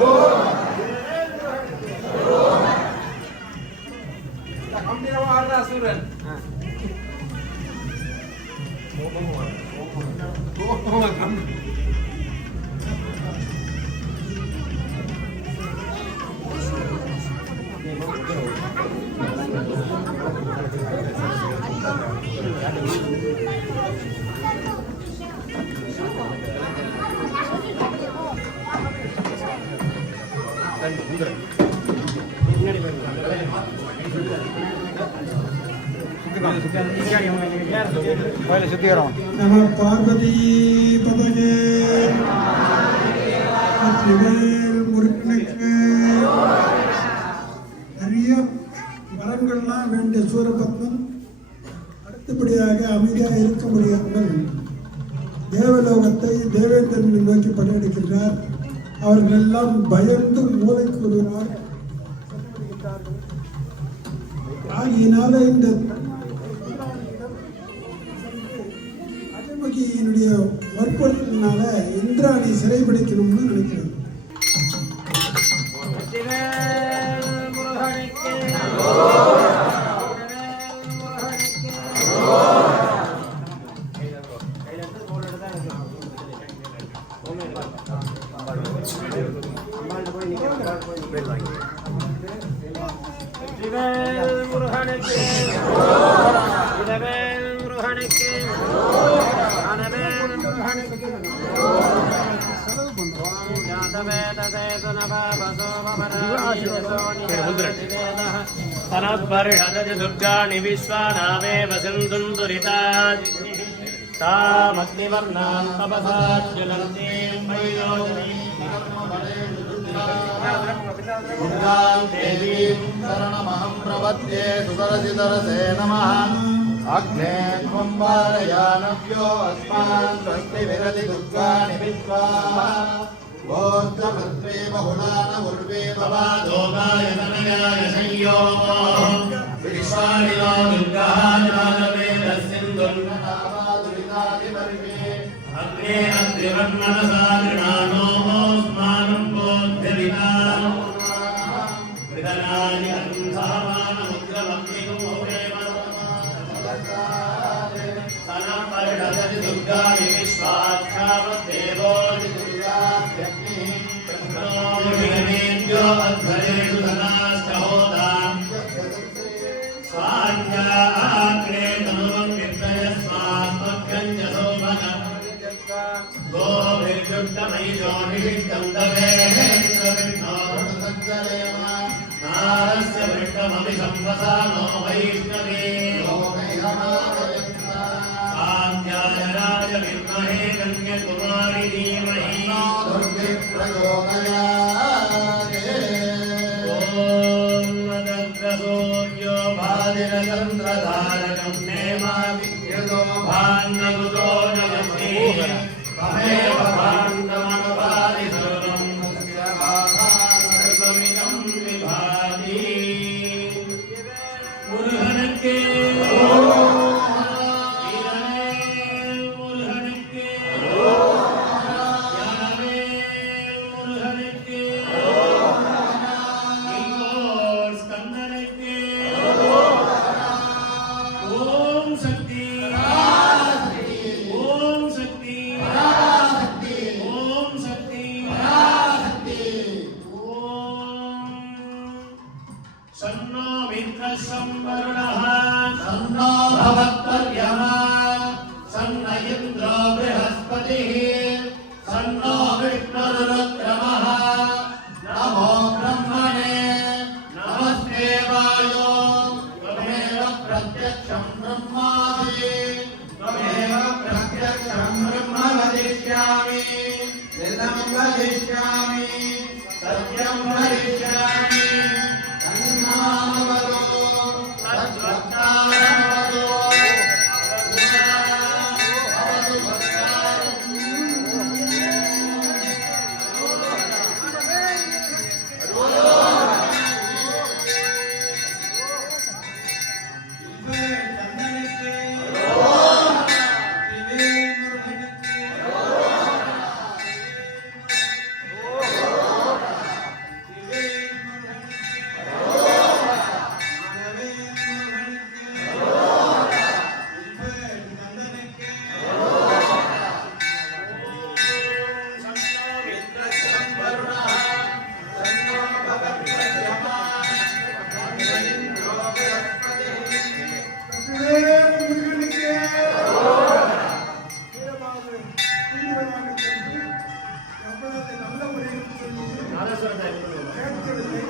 Roll. நம பார்வதி பதகே முருகனுக்கு நிறைய வரங்கள்லாம் வேண்டிய சூரபத்மன் அடுத்தபடியாக அமைதியாக இருக்க முடியாமல் தேவலோகத்தை தேவேந்திரனை நோக்கி படையெடுக்கின்றார். அவர்கள் எல்லாம் பயந்து மூளைக்கு வருகிறார். ஆகியனால இந்த அஜமகியினுடைய வற்புறுத்தலினால இந்திராணி சிறைபிடிக்கணும்னு நினைக்கிறார். दुर्गाणि विश्वानामेव सिन्धुन्दुरितात् तामग्निवर्णां तपसा ज्वलन्तीं दुर्गां देवीं शरणमहं प्रपद्ये सुदरसिदरसे नमः अग्ने त्वं वारयानव्यो अस्मान् स्वस्ति विरति दुर्गाणि विश्वाः ओर्ध्वपृथ्वी बहुलान उर्वे भवादोगाय तनयाय संयोः विश्वानि नो दुर्गाः जानवेदस्सिन्धुर्गणावादुरितादिवर्गे अग्ने अग्निवर्णनसा गृणानोस्मानं बोध्यरिताः विदनानि अंसहमानमुग्रमग्निगुमौरेव सनपर्षदति दुर्गाणि विश्वाक्षावदेवो ो अध्वरेषु धनाश्चहोदाम् स्वान्याग्ने तनुवं विद्मयस्मात्मभ्यञ्जसोमन गोभिर्युक्तमयिजो निषिक्तं तवेन्द्रविष्णोरुसज्जलेम नारस्य वृष्टमपि संवसानो वैष्णवे आद्याय विद्महे कन्यकुमारि धीमहि सूर्यो भादिरचन्द्रधारकं नेमाविद्युतो भान्नगुतो जगति तमेव भाण्डमनुभाति सर्वं तस्य भासानकृतमिदं विभाति मुरुहनके கிடைக்கவில்லை.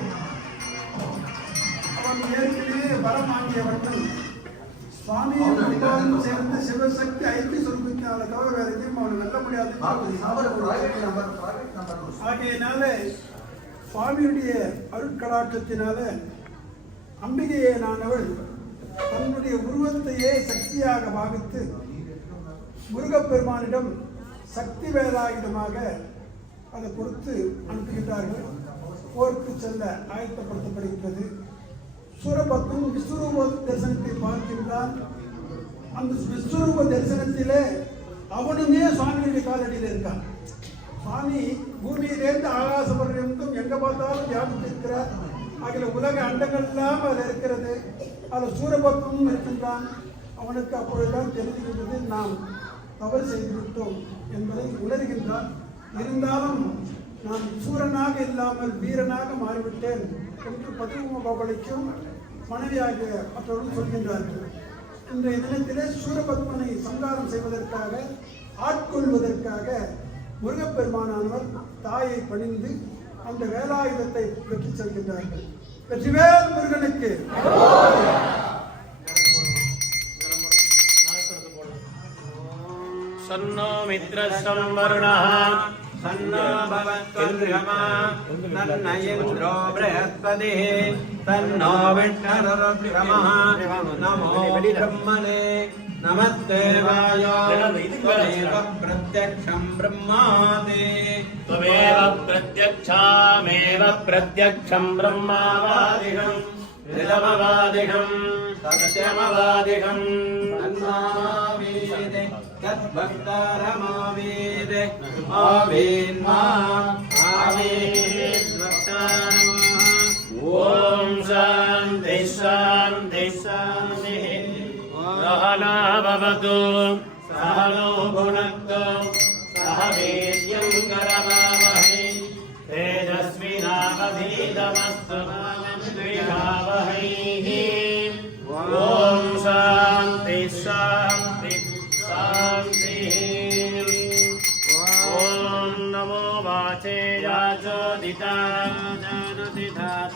அவன் ஏற்கனவே வரம் வாங்கியவர்கள் சுவாமியும் அம்பாவும் சேர்ந்து சிவசக்தி ஐக்கிய சொற்பினால தவிர வேற எதையும் அவன் வெல்ல முடியாது. ஆகையினால சுவாமியுடைய அருட்கடாட்சத்தினால அம்பிகையே நானவள் தன்னுடைய உருவத்தையே சக்தியாக பாவித்து முருகப்பெருமானிடம் சக்தி வேலாயுதமாக அதை கொடுத்து அனுப்புகின்றார்கள். போருக்கு செல்ல ஆயத்தப்படுத்தப்படுகிறது. சூரபத்மன் விஸ்வரூப தரிசனத்தை பார்க்கின்றான். அந்த விஸ்வரூப தரிசனத்திலே அவனுமே சுவாமியுடைய காலடியில் இருக்கான். சுவாமி பூமியிலேருந்து ஆகாசபுரம் எங்க பார்த்தாலும் வியாபித்திருக்கிறார். அதில் உலக அண்டங்கள் எல்லாம் அதில் இருக்கிறது. அதில் சூரபத்மனும் இருக்கின்றான். அவனுக்கு அப்பொழுதுதான் தெரிந்துவிட்டது நாம் தவறு செய்துவிட்டோம் என்பதை உணர்கின்றான். இருந்தாலும் நான் சூரனாக இல்லாமல் வீரனாக மாறிவிட்டேன் என்று பதுமுகபலிக்கும் மனைவியாகிய மற்றவர்கள் சொல்கின்றார்கள். இன்றைய தினத்திலே சூரபத்மனை சங்காரம் செய்வதற்காக ஆட்கொள்வதற்காக முருகப்பெருமானானவர் தாயை பணிந்து அந்த வேலாயுதத்தை பெற்றுச் செல்கின்றார்கள். வெற்றிவேல் முருகனுக்கு. சன்னோ மித்ரஸ்தம் வருணः சன்னோ பவத்வர்யமா தன்ன இந்திரோ ப்ரஹஸ்பதிः தன்னோ விஷ்ணுருக்ரமः நமோ பிரம்மணே நமஸ்தேவாய त्वमेव प्रत्यक्षं ब्रह्मादि त्वमेव प्रत्यक्षामेव प्रत्यक्षं ब्रह्मावादिहं ऋतमवादिहं सत्यमवादिहं तन्मावेदे तद्भक्तारमावेदे आवेन्मा आवेद्भक्तारमाः ॐ शान्ति शान्ति शान्तिः सहना भवतु सहनो भुनक्तु सह वीर्यं करवावहै तेजस्विनावधीतमस्तु मा विद्विषावहै ॐ शान्ति शान्ति शान्तिः ॐ नमो वाचे याचोदिता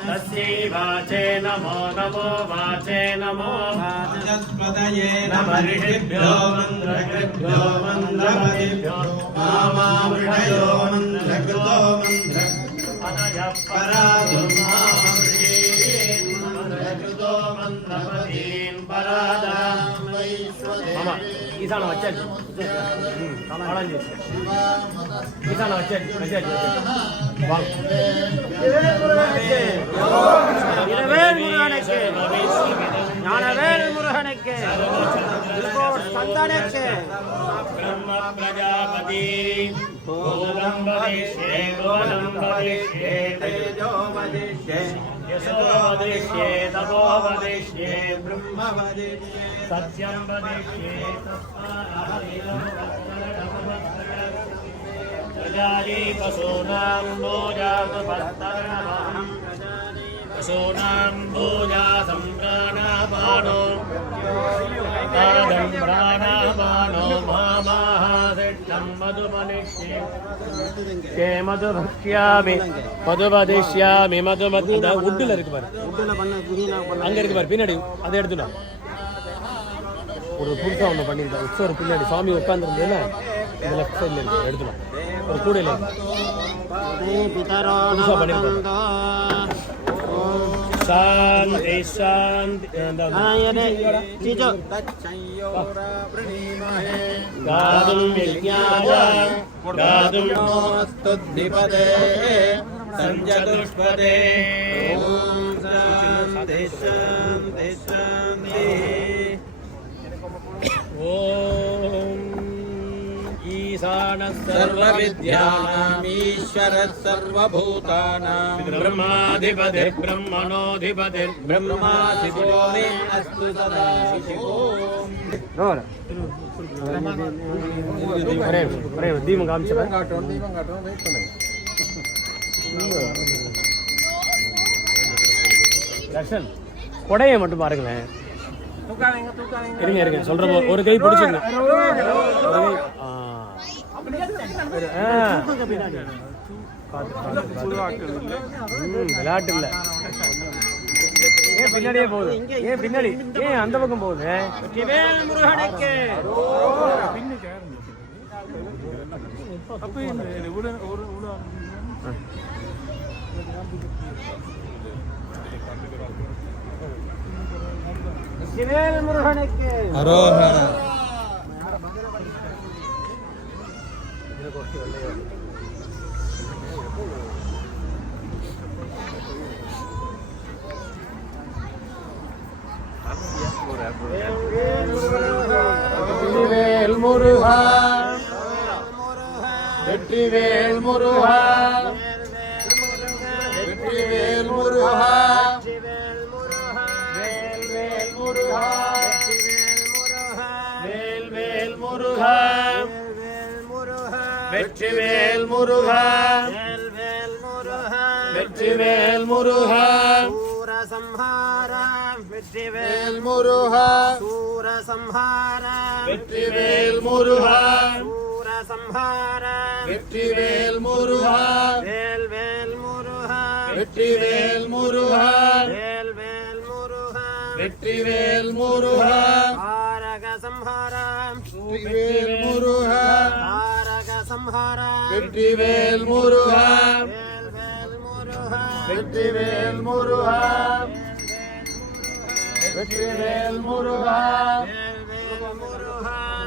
तस्यै वाचे नमो नमो वाचे नमो वाचस्पतये नमः ऋषिभ्यो मन्त्रकृभ्यो मन्त्रपतिभ्यो मामामृषयो मन्त्रकृतो मन्त्रपतयः पराधुं मामृषीन् मन्त्रकृतो मन्त्रपतीन् परादां वैश्वदेवम् ஈசான வச்சாச்சு காளாஞ்சி ஈசான வச்சாச்சு இரவேல் முருகனுக்கு ஞானவேல் முருகனுக்கு சந்தனுக்கு பிரம்ம பிரஜாபதி கோலம் வதிஷ்யே கோலம் வதிஷ்யே தேஜோ வதிஷ்யே யசோ வதிஷ்யே தபோ வதிஷ்யே பிரம்ம வதிஷ்யே சத்யம் வதிஷ்யே प्रजाये पशूनां भोजातु भक्तर्णमहं पशूनां भोजासं प्राणापानो तादं प्राणापानो मामाहासिष्ठं मधुमनिष्ये के मधु भक्ष्यामि मधु वदिष्यामि मधुमति உட்டுல இருக்கு பாரு அங்க இருக்கு பாரு பின்னாடி அதை எடுத்துடலாம் ஒரு புதுசாக ஒன்று பண்ணியிருக்கேன் உற்சவர் பின்னாடி சாமி உட்காந்துருந்ததுன்னா இந்த லெஃப்ட் சைடில் இருக்கு எடுத்துலாம் ஒரு கூடையில் புதுசாக பண்ணியிருக்கேன் சாந்தி சாந்தி गातुं यज्ञाय गातुं नमस्तुद्धिपदे संजगुष्पदे ॐ शान्ति शान्ति शान्तिः ॐ ईशानः सर्वविद्यानाम् ईश्वरः सर्वभूतानां ब्रह्माधिपतिर्ब्रह्मणोऽधिपतिर्ब्रह्माधिपो मे अस्तु सदा தீபம் காமிச்சேன் தர்ஷன் கொடையை மட்டும் பாருங்களேன் இருங்க இருங்க சொல்ற ஒரு கை பிடிச்சிருங்க விளையாட்டு இல்ல. ஏன் பின்னாடியே போகுது? ஏன் பின்னாடி? ஏன் அந்த பக்கம் போகுது? முருகனுக்கு முருகனுக்கு வெற்றிவேல் முருகா, வெற்றிவேல் முருகா, வெற்றிவேல் முருகா, வேல்வேல் முருகா, வேல்வேல் முருகா, வெற்றிவேல் முருகா, வெற்றிவேல் முருகா, சூரசம்ஹாரம் வெற்றிவேல் முருகா, சூரசம்ஹாரம் வெற்றிவேல் முருகா, சூரசம்ஹாரம் வெற்றிவேல் முருகா, வேல்வேல் முருகா, வெற்றிவேல் முருகா, வேல்வேல் முருகா, வெற்றிவேல் முருகா, தாரக சம்ஹாரம் வெற்றிவேல் முருகா, தாரக சம்ஹாரம் வெற்றிவேல் முருகா, வேல்வேல் முருகா, வெற்றிவேல் முருகா, வெற்றிவேல் முருகா,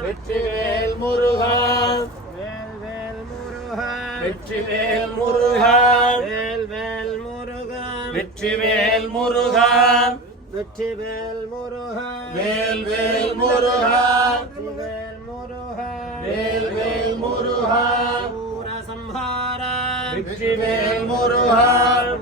வெற்றிவேல் முருகா, வேல்வேல் முருகா, வெற்றிவேல் முருகா, வேல்வேல் முருகா, வெற்றிவேல் முருகா, வெற்றிவேல் முருகா, வேல்வேல் முருகா, வெற்றிவேல் முருகா, வேல்வேல் முருகா, சூரசம்ஹாரம் வெற்றிவேல் முருகா,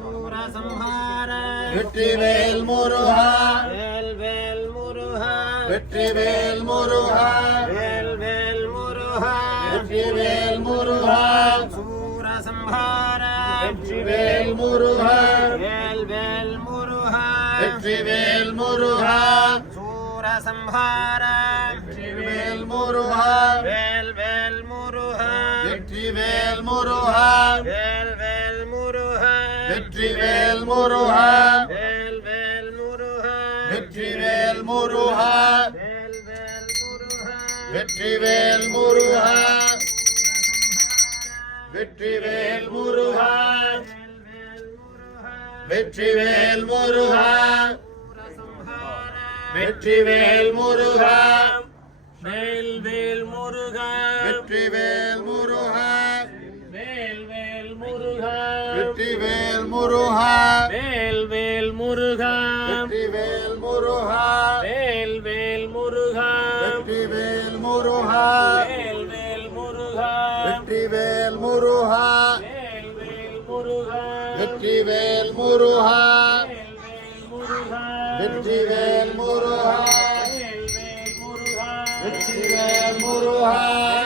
சூரசம்ஹாரம் வெற்றிவேல் முருகா, வேல்வேல் முருகா, வெற்றிவேல் முருகா, வேல்வேல் முருகா, வெற்றிவேல் முருகா, சூரசம்ஹாரம் வெற்றிவேல் முருகா, வேல்வேல் முருகா, வெற்றிவேல் முருகா, சூரசம்ஹாரம் வெற்றிவேல் முருகா, வேல்வேல் முருகா, வெற்றிவேல் முருகா, வேல்வேல் முருகா, வெற்றிவேல் முருகா, வேல்வேல் முருகா, வெற்றிவேல் முருகா, வேல்வேல் முருகா, வெற்றிவேல் முருகா, வெற்றிவேல் முருகா, வெற்றிவேல் முருகா, வெற்றிவேல் முருகா, வேல்வேல் முருகா, வெற்றிவேல் முருகா, வேல்வேல் முருகா, வெற்றிவேல் முருகா, வேல்வேல் முருகா, வெற்றிவேல் முருகா, வேல்வேல் முருகா, வெற்றிவேல் முருகா, வேல்வேல் முருகா, வெற்றிவேல் முருகா, வேல்வேல் முருகா, வெற்றிவேல் முருகா, வெற்றிவேல் முருகா, வெற்றிவேல் முருகா,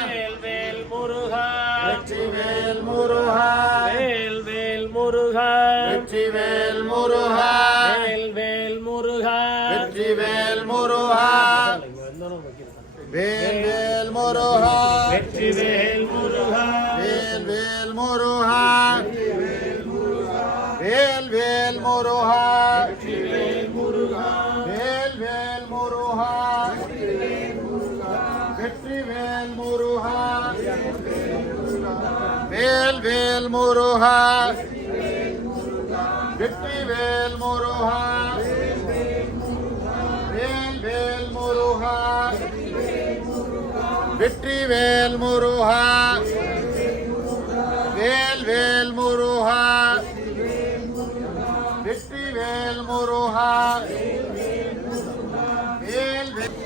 வேல்வேல் முருகா, வெற்றிவேல் முருகா, வேல்வேல் முருகா, வெற்றிவேல் முருகா, வேல்வேல் முருகா, வெற்றிவேல் முருகா, வேல்வேல் முருகா, வெற்றிவேல் முருகா, வேல்வேல் முருகா, வேல்வேல் முருகா, வெற்றிவேல் முருகா, வேல்வேல் முருகா, வெற்றிவேல் முருகா, வேல்வேல் முருகா, வெற்றிவேல் முருகா, வேல்வேல் முருகா, வெற்றிவேல் முருகா, வேல்வேல் முருகா, வெற்றிவேல் முருகா, வேல்வேல்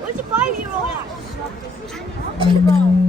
What's a 5-year-old?